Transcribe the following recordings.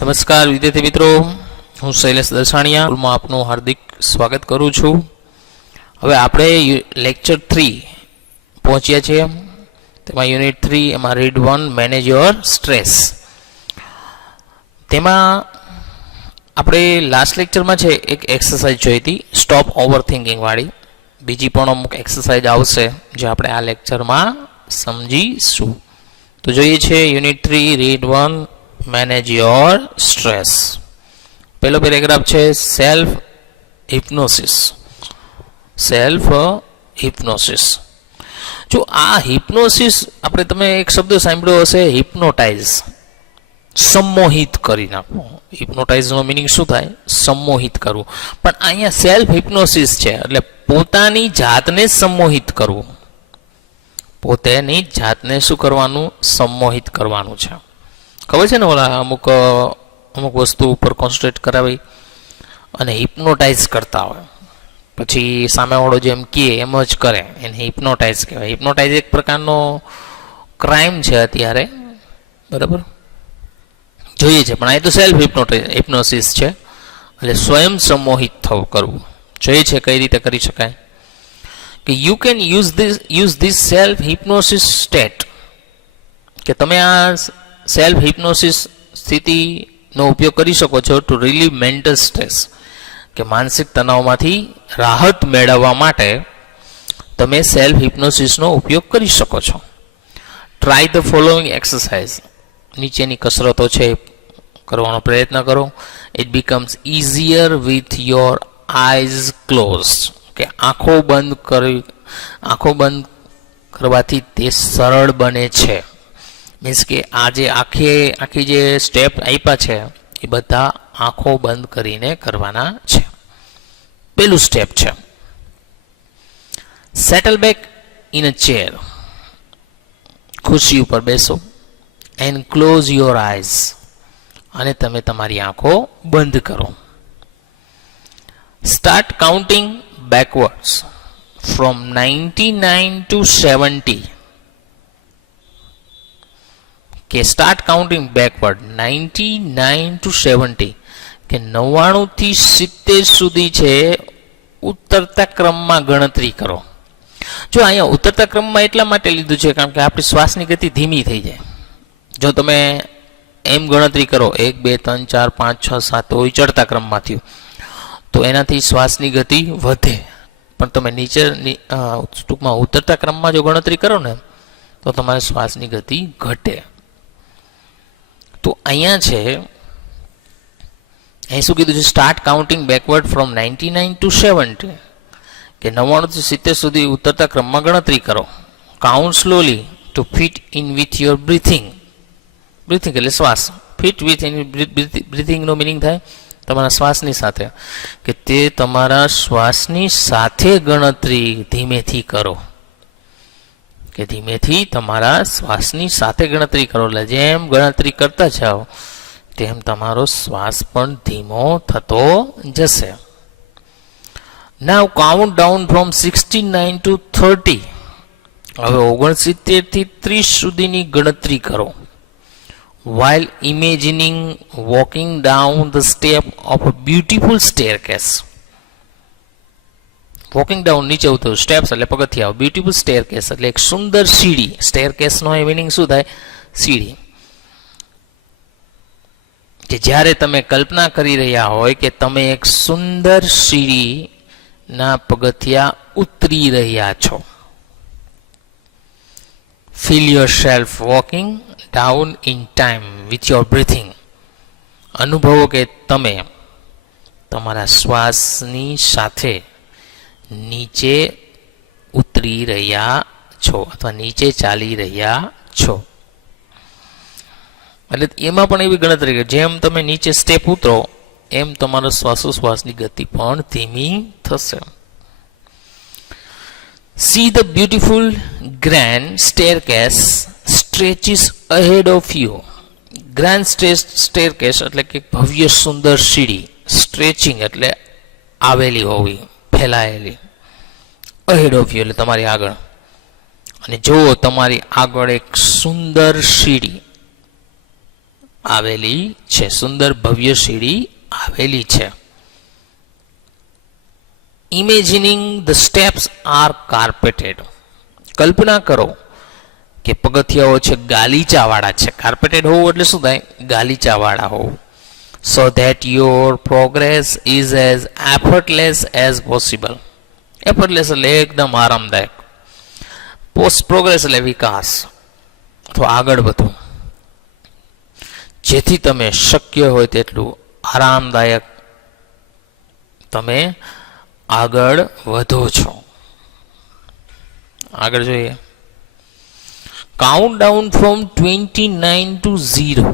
નમસ્કાર વિદ્યાર્થી મિત્રો, હું શૈલેષ દલસાણીયા આપનું હાર્દિક સ્વાગત કરું છું. હવે આપણે લેક્ચર 3 પહોંચ્યા છીએ. તેમાં યુનિટ 3 એમાં રીડ 1 મેનેજ યોર સ્ટ્રેસ. તેમાં આપણે લાસ્ટ લેક્ચરમાં છે એક એક્સરસાઇઝ જોઈ હતી સ્ટોપ ઓવર થિંકિંગ વાળી. બીજી પણ અમુક એક્સરસાઇઝ આવશે જે આપણે આ લેક્ચરમાં સમજીશું. તો જોઈએ છે unit 3 read 1 manage your stress. પહેલો પેરેગ્રાફ છે સેલ્ફ હિપ્નોસિસ. સેલ્ફ હિપ્નોસિસ. જો આ હિપ્નોસિસ આપણે તમે એક શબ્દ સાંભળ્યો હશે હિપ્નોટાઇઝ, સંમોહિત કરી નાખવું. હિપ્નોટાઇઝનો મિનિંગ શું થાય? સંમોહિત કરવું. પણ અહીંયા સેલ્ફ હિપ્નોસિસ છે એટલે પોતાની જાતને સંમોહિત કરવું. પોતાની જાતને શું કરવાનું? સંમોહિત કરવાનું છે. ખબર છે ને, ઓલા અમુક વસ્તુ ઉપર કોન્સન્ટ્રેટ કરાવી અને હિપ્નોટાઇઝ કરતા હોય, પછી સામેવાળો જેમ કહે એમ જ કરે, એને હિપ્નોટાઇઝ કહેવાય. હિપ્નોટાઇઝ એક પ્રકારનો ક્રાઇમ છે અત્યારે, બરાબર જોઈએ છે. પણ આ તો સેલ્ફ હિપ્નોસિસ છે એટલે સ્વયં સંમોહિત થવું કરવું. જોઈએ છે કઈ રીતે કરી શકાય. કે you can use this self hypnosis state, કે તમે આ સેલ્ફ હિપ્નોસિસ સ્થિતિનો ઉપયોગ કરી શકો છો ટુ રિલીવ મેન્ટલ સ્ટ્રેસ, કે માનસિક તણાવમાંથી રાહત મેળવવા માટે તમે સેલ્ફ હિપ્નોસિસનો ઉપયોગ કરી શકો છો. Try the following exercise. નીચેની કસરતો છે કરવાનો પ્રયત્ન કરો. It becomes easier with your eyes close, કે આંખો બંધ કરવાથી તે સરળ બને છે. મીન્સ કે આ જે આખી જે સ્ટેપ આપ્યા છે એ બધા આંખો બંધ કરીને કરવાના છે. પેલું સ્ટેપ છે settle back in a chair. ખુરશી ઉપર બેસો એન્ડ ક્લોઝ યોર આઈઝ, અને તમે તમારી આંખો બંધ કરો. Start counting backwards from 99 to 70. કે સ્ટાર્ટ કાઉન્ટિંગ બેકવર્ડ 99 to 70, કે 99 થી 70 સુધી છે ઉતરતા ક્રમમાં ગણતરી કરો. જો અહીંયા ઉતરતા ક્રમમાં એટલા માટે લીધું છે કારણ કે આપણી શ્વાસની ગતિ ધીમી થઈ જાય. જો તમે એમ ગણતરી કરો 1 2 3 4 5 6 7 હોય ચડતા ક્રમમાં થયું તો એનાથી શ્વાસની ગતિ વધે. પણ તમે નીચે ટૂંકમાં ઉતરતા ક્રમમાં જો ગણતરી કરો ને તો તમારે શ્વાસની ગતિ ઘટે. તો અહીંયા છે અહીં શું કીધું છે? Start counting backward from 99 to 70, કે 99 થી 70 સુધી ઉતરતા ક્રમમાં ગણતરી કરો. Count slowly to fit in with your breathing. Breathing એટલે શ્વાસ. ફિટ વિથ ઇન બ્રીથિંગનો મિનિંગ થાય તમારા શ્વાસની સાથે, કે તે તમારા શ્વાસની સાથે ગણતરી ધીમેથી કરો. કે ધીમેથી તમારા શ્વાસની સાથે ગણતરી કરો. એટલે જેમ ગણતરી કરતા જાઓ તેમ તમારો શ્વાસ પણ ધીમો થતો જશે. નાઉ કાઉન્ટ ડાઉન ફ્રોમ 69 to 30. હવે 69 થી 30 સુધીની ગણતરી કરો. while imagining walking down the step of a beautiful staircase. Walking down નીચે ઉતરો, સ્ટેપ્સ એટલે પગથિયા, બ્યુટીફુલ સ્ટેરકેસ એટલે એક સુંદર સીડી. સ્ટેરકેસનો એ મિનિંગ શું થાય? સીડી. કે જ્યારે તમે કલ્પના કરી રહ્યા હોય કે તમે એક સુંદર સીડીના પગથિયા ઉતરી રહ્યા છો. Feel your self walking down in time with your breathing. અનુભવો કે તમે તમારા શ્વાસની સાથે નીચે ઉતરી રહ્યા છો અથવા નીચે ચાલી રહ્યા છો. એટલે એમાં પણ એવી ગણતરી કે જેમ તમે નીચે સ્ટેપ ઉતરો એમ તમારો શ્વાસોશ્વાસની ગતિ પણ ધીમી થશે. See the beautiful grand staircase stretches ahead of you. Grand staircase એટલે કે ભવ્ય સુંદર સીડી. સ્ટ્રેચિંગ એટલે આવેલી હોવી, ફેલાયેલી. અહેડ ઓફ યુ એટલે તમારી આગળ. અને જુઓ તમારી આગળ એક સુંદર સીડી આવેલી છે, સુંદર ભવ્ય સીડી આવેલી છે. ઇમેજિનિંગ ધ સ્ટેપ્સ આર કાર્પેટેડ. કલ્પના કરો કે પગથિયાઓ છે ગાલીચાવાળા છે. કાર્પેટેડ હોવું એટલે શું થાય? ગાલીચાવાળા હોવું. So that your progress is as effortless as possible. Effortless એટલે એકદમ આરામદાયક. પ્રોગ્રેસ એટલે વિકાસ અથવા આગળ વધવું, જેથી તમે શક્ય હોય તેટલું આરામદાયક તમે આગળ વધો છો. આગળ જોઈએ. Count down from 29 to 0.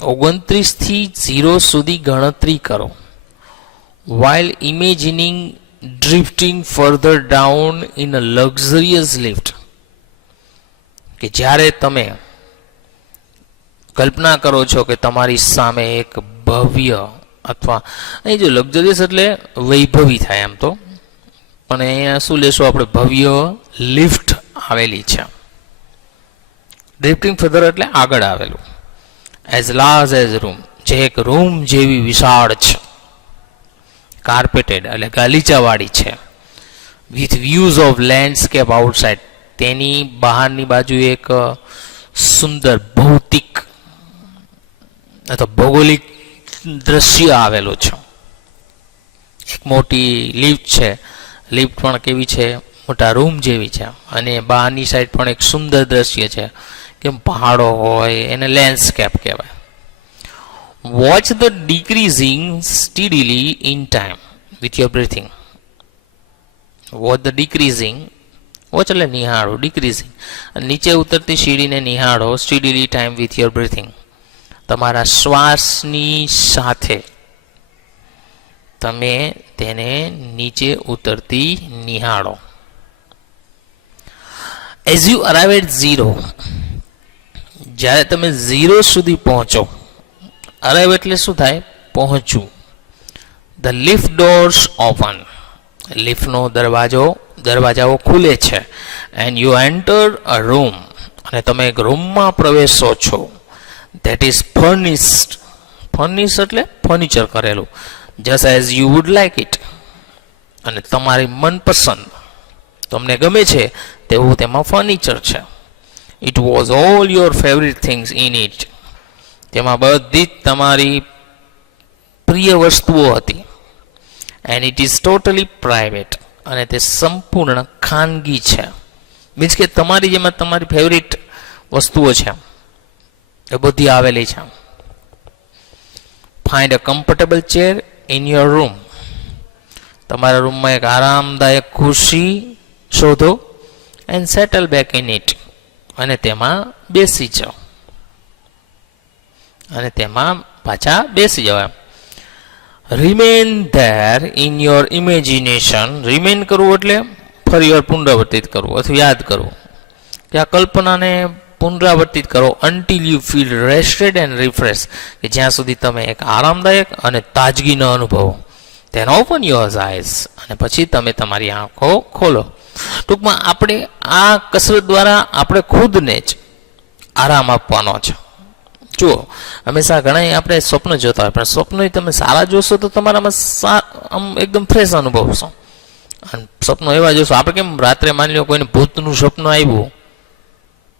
29 થી 0 સુધી ગણતરી કરો. while imagining drifting further down in a luxurious lift. કે જ્યારે તમે કલ્પના કરો છો કે તમારી સામે એક ભવ્ય અથવા અહીં જો લક્ઝરિયસ એટલે વૈભવી થાય એમ તો, પણ અહીંયા શું લેશું આપણે? ભવ્ય લિફ્ટ આવેલી છે. ડ્રિફ્ટિંગ ફર્ધર એટલે આગળ આવેલું. એઝ લાર્જ એઝ રૂમ, જે એક રૂમ જેવી વિશાળ છે. કાર્પેટેડ એટલે ગાલીચાવાળી છે. With views of landscape outside, તેની બહારની બાજુ એક સુંદર ભૌતિક અથવા ભૌગોલિક દ્રશ્ય આવેલું છે. એક મોટી લિફ્ટ છે. લિફ્ટ પણ કેવી છે? મોટા રૂમ જેવી છે. અને બહારની સાઈડ પણ એક સુંદર દ્રશ્ય છે, કેમ પહાડો હોય એને લેન્ડસ્કેપ કહેવાય. Watch the decreasing steadily in time with your breathing. Watch the decreasing, watch એટલે નિહાળો, ડિક્રીઝિંગ નીચે ઉતરતી સીડીને નિહાળો. Steadily time with your breathing, તમારા શ્વાસની સાથે તમે તેને નીચે ઉતરતી નિહાળો. એઝ યુ અરાઇવ એટ 0, જ્યારે તમે 0 સુધી પહોંચો. અરાઇવ એટલે શું થાય? પહોંચવું. ધ લિફ્ટ ડોર્સ ઓપન, લિફ્ટનો દરવાજાઓ ખુલે છે. And you enter a room, અને તમે એક રૂમમાં પ્રવેશો છો. That is furnished. ફર્નિશ્ડ એટલે ફર્નિચર કરેલું. Just as you would like it, અને તમારી મનપસંદ, તમને ગમે છે તેવું તેમાં ફર્નિચર છે. It was all your favourite things in it, તેમાં બધી જ તમારી પ્રિય વસ્તુઓ હતી. And it is totally private, અને તે સંપૂર્ણ ખાનગી છે. મીન્સ કે તમારી જેમાં તમારી ફેવરિટ વસ્તુઓ છે એ બધી આવેલી છે. Find a comfortable chair in your room, તમારા રૂમમાં એક આરામદાયક ખુરશી શોધો. And settle back in it, અને તેમાં બેસી જાઓ. અને તેમાં પાછા બેસી જાઓ. Remain there in your imagination. Remain કરવું એટલે ફરી વાર પુનરાવર્તિત કરવું અથવા યાદ કરવું. કે આ કલ્પનાને પુનરાવર્તિત કરો. Until you feel rested and refresh, કે જ્યાં સુધી તમે એક આરામદાયક અને તાજગીનો અનુભવો. ધેન ઓપન યોર આઈઝ, અને પછી તમે તમારી આંખો ખોલો. ટૂંકમાં આપણે આ કસરત દ્વારા આપણે ખુદને જ આરામ આપવાનો છે. જુઓ, હંમેશા ઘણા આપણે સ્વપ્ન જોતા હોય, પણ સ્વપ્ન તમે સારા જોશો તો તમારામાં આમ એકદમ ફ્રેશ અનુભવશો. અને સ્વપ્નો એવા જોશો, આપણે કેમ રાત્રે માની લો કોઈને ભૂતનું સ્વપ્ન આવ્યું,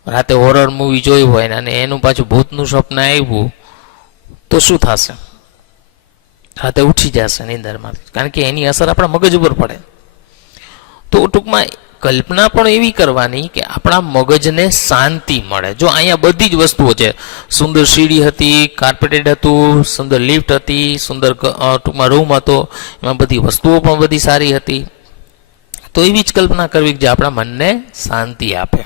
રાતે હોરર મૂવી જોયું હોય અને એનું પાછું ભૂતનું સ્વપ્ન આવ્યું, તો શું થશે? રાતે ઉઠી જશે નીંદરમાંથી, કારણ કે એની અસર આપણા મગજ ઉપર પડે. તો ટૂંકમાં કલ્પના પણ એવી કરવાની કે આપણા મગજને શાંતિ મળે. જો અહીંયા બધી જ વસ્તુઓ છે, સુંદર સીડી હતી, કાર્પેટેડ હતું, સુંદર લિફ્ટ હતી, સુંદર ટૂંકમાં રૂમ હતો, એમાં બધી વસ્તુઓ પણ બધી સારી હતી. તો એવી જ કલ્પના કરવી જે આપણા મનને શાંતિ આપે.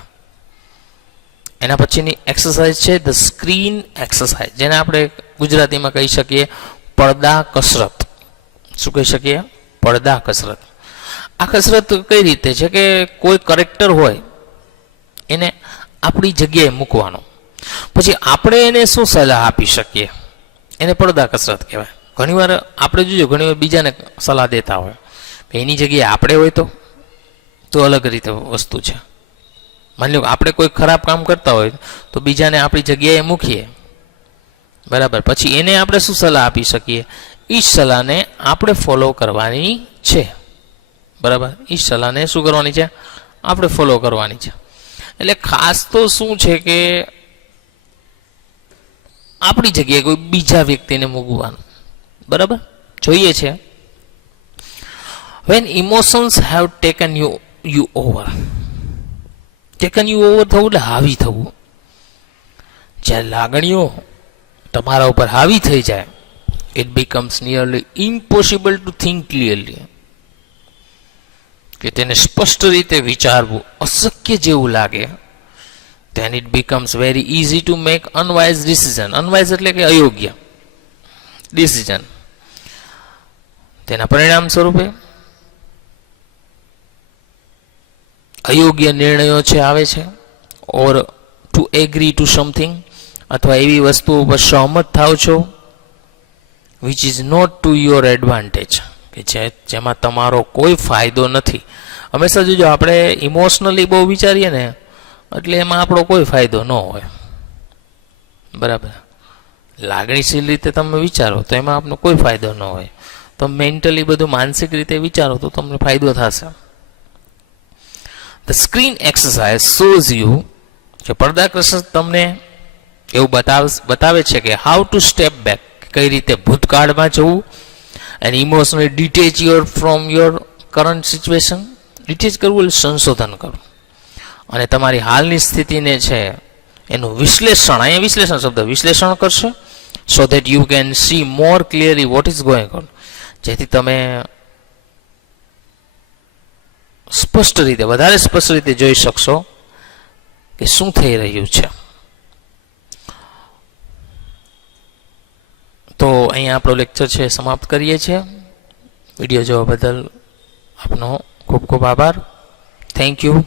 એના પછીની એક્સરસાઇઝ છે ધ સ્ક્રીન એક્સરસાઇઝ, જેને આપણે ગુજરાતીમાં કહી શકીએ પડદા કસરત. શું કહી શકીએ? પડદા કસરત. આ કસરત કઈ રીતે છે કે કોઈ કરેક્ટર હોય એને આપણી જગ્યાએ મૂકવાનો, પછી આપણે એને શું સલાહ આપી શકીએ, એને પડદા કસરત કહેવાય. ઘણીવાર આપણે જોજો, ઘણીવાર બીજાને સલાહ દેતા હોય, એની જગ્યાએ આપણે હોય તો અલગ રીતે વસ્તુ છે. માની લો આપણે કોઈ ખરાબ કામ કરતા હોય તો બીજાને આપણી જગ્યાએ મૂકીએ, બરાબર, પછી એને આપણે શું સલાહ આપી શકીએ? એ સલાહને આપણે ફોલો કરવાની છે, બરાબર. એ સલાહને શું કરવાની છે? આપણે ફોલો કરવાની છે. એટલે ખાસ તો શું છે કે આપણી જગ્યાએ કોઈ બીજા વ્યક્તિને મૂકવાનું, બરાબર. જોઈએ છે when emotions have taken you over, થવું એટલે હાવી થવું. જ્યારે લાગણીઓ તમારા ઉપર હાવી થઈ જાય, it becomes nearly impossible to think clearly, કે તેને સ્પષ્ટ રીતે વિચારવું અશક્ય જેવું લાગે. then it becomes very easy to make unwise decision. unwise એટલે કે અયોગ્ય decision. તેના પરિણામ સ્વરૂપે અયોગ્ય નિર્ણયો છે આવે છે. Or to agree to something, અથવા એવી વસ્તુઓ પર સહમત થાવ છો which is not to your advantage, કે જેમાં તમારો કોઈ ફાયદો નથી. હંમેશા જોજો આપણે ઇમોશનલી બહુ વિચારીએ ને એટલે એમાં આપણો કોઈ ફાયદો ન હોય, બરાબર. લાગણીશીલ રીતે તમે વિચારો તો એમાં આપનો કોઈ ફાયદો ન હોય. તો મેન્ટલી બધું માનસિક રીતે વિચારો તો તમને ફાયદો થશે. The screen exercise shows you, કે પડદાકૃષ્ણ તમને એવું બતાવે છે કે હાઉ ટુ સ્ટેપ બેક, કઈ રીતે ભૂતકાળમાં જવું, and emotionally detach from your current situation. Detach કરવું એટલે સંશોધન કરવું, અને તમારી હાલની સ્થિતિને છે એનું વિશ્લેષણ, અહીંયા વિશ્લેષણ શબ્દ વિશ્લેષણ કરશે. So that you can see more clearly what is going on, જેથી તમે સ્પષ્ટ રીતે, વધારે સ્પષ્ટ રીતે જોઈ શકશો કે શું થઈ રહ્યું છે. તો અહીંયા આપણો લેક્ચર છે સમાપ્ત કરીએ છીએ. વિડીયો જોવા બદલ આપનો ખૂબ ખૂબ આભાર. Thank you.